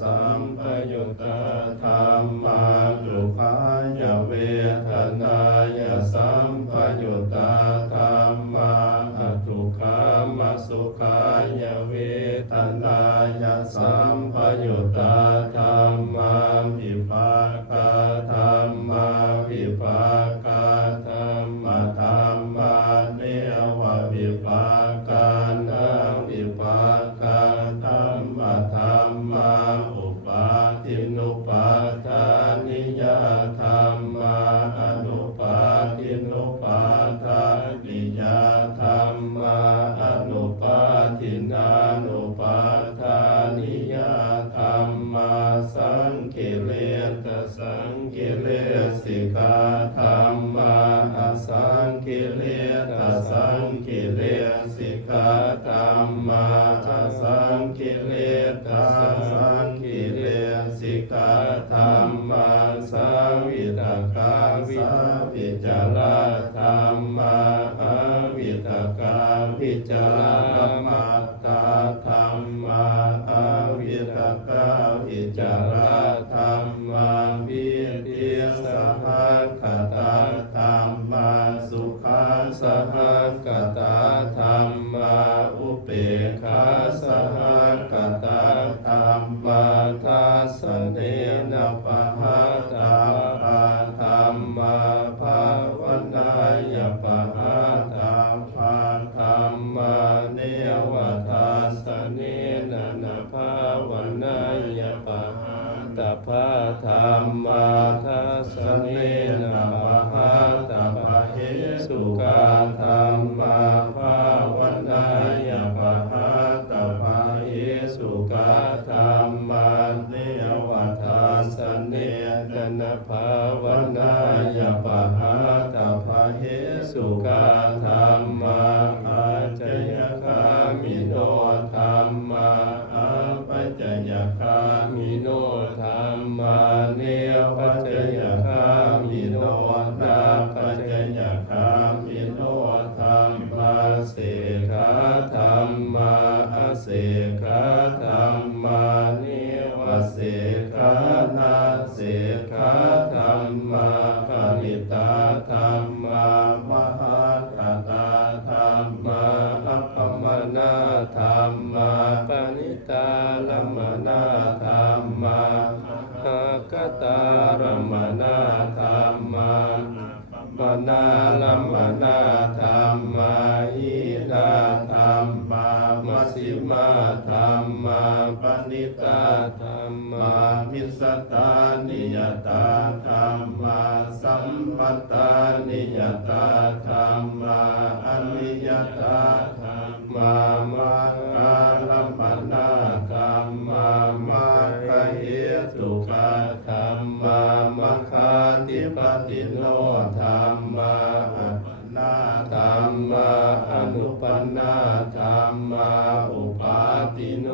สัมปยุตตาธรรมาทุกขายเวทนายสัมปยุตตาธรรมาทุกขามสุขายเวทนายสัมปยุตตาธรรมาวิภาคธรรมาวิภาคธรรมธรรมาเนววิภาคานาวิภาคธรรมธรรมาอุปาทินุปาทานิยธรรมาอนุปาทินุปาทานิยธรรมาอนุปาทินานุปาทานิยธรรมาสังกิเลสสังกิเลสิกาธรรมาอสังกิเลสสังกิเลสิกาธรรมาอสังกิเลสสังกิเลสิกาธรรมาสังวิตกาสังวิจาระธรรมาอวิตกาวิจาระมัตตาธรรมาอวิตกาวิจาระธรรมาวิทิสหัคตาธรรมาสุขาสหัคตาธรรมาอุเปกขาสหัคตาธรรมาทัสสเนนะปะหะตาธรรมาภาวนาญาปะหะตาภาธรรมาเนวทัสสเนนะภาวนาญาปะหะตาภาธรรมาทัสสเนนะปะหะตาภะเหสุกาธรรมาภาวนาญาปะหะตาภะเหสุกาธรรมาเนวทัสสเนนะภาวนาญาปะหะตาภะเหสุกาธรรมาอาจยคามิโนธรรมาอาปัจจยคามิโนธรรมาเนวจยคามิโนนาปัจจยคามิโนธรรมาเสขาธรรมาอเสขาธรรมาเนวเสขานาเสขาธรรมาปณิตาธรรมามหาคตาธรรมาอัปปมนาธรรมาปณิตาลัมมนาธรรมาหากตารมนาธรรมามนาลัมมนาธรรมาหินาธรรมามัชฌิมาธรรมาปณิตาธรรมามิสตานิยตาธรรมาสัมปัตตานิยตาธรรมาอนิยตาธรรมามาคาลัมมนาธรรมามาคเหตุกาธรรมามัคคาติปติโนธรรมาอัปปนาธรรมาอนุปันนาธรรมาอุปาติโน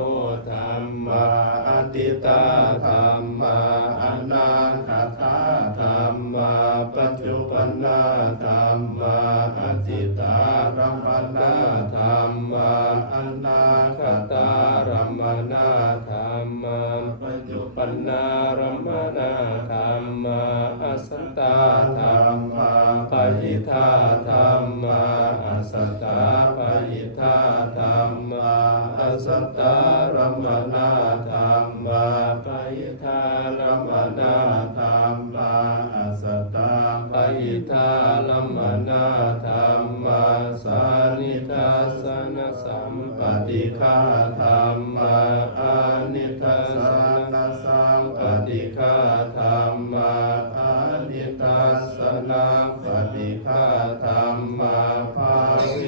ธรรมาอติตาธรรมาอนาคตาธรรมาปัจจุปันนาธรรมาอติตารัมปนาธรรมาอนาคตารัมมนาธรรมาปัจจุปันนารัมมนาธรรมาอสัตตาธรรมาปยิทาธรรมาอสัตตาปยิทาธรรมาอสัตตารัมมนาธรรมาปยิทารัมมนาธรรมาอสัตตาปยิทารัมมนาธรรมาสานิทัสสนสัมปติฆาธรรมาอานิทัสสนสัมปติฆาธรรมาอานิทัสสนาปฏิฆาธรรมาภาเว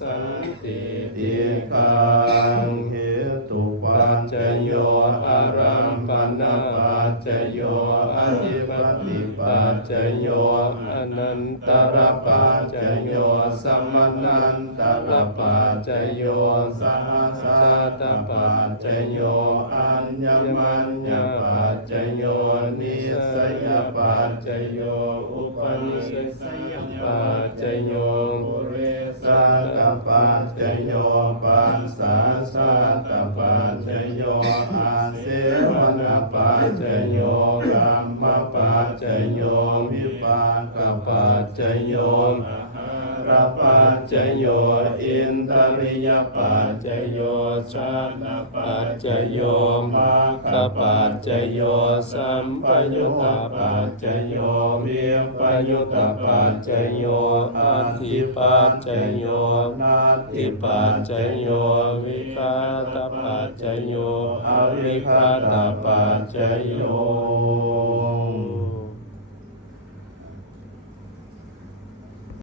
สันติติกังเหตุปัจจโยอารัมปนาปัจจโยอธิปติปัจจโยอนันตรปัจจโยสัมมนันตรปัจจโยสหัสสตปัจจโยอัญญมัญญปัจจโยนิสยปัจจโยอุปนิสยปัจจโยปุเรสาตปัจจโยปัสสะสะตปัจจโยอาเสว ปัจจยโยกรรมปัจจยโยวิปากปัจจยโยอาหารปัจจยโยอินทริยปัจจยโยชนะปัจจยโยภาคปัจจยโยสัมปยุตตปัจจยโยวิปยุตตปัจจยโยอัตถิปัจจยโยนาทิปัจจยโยวิคาตปัจจยโยอวิคาตปัจจยโย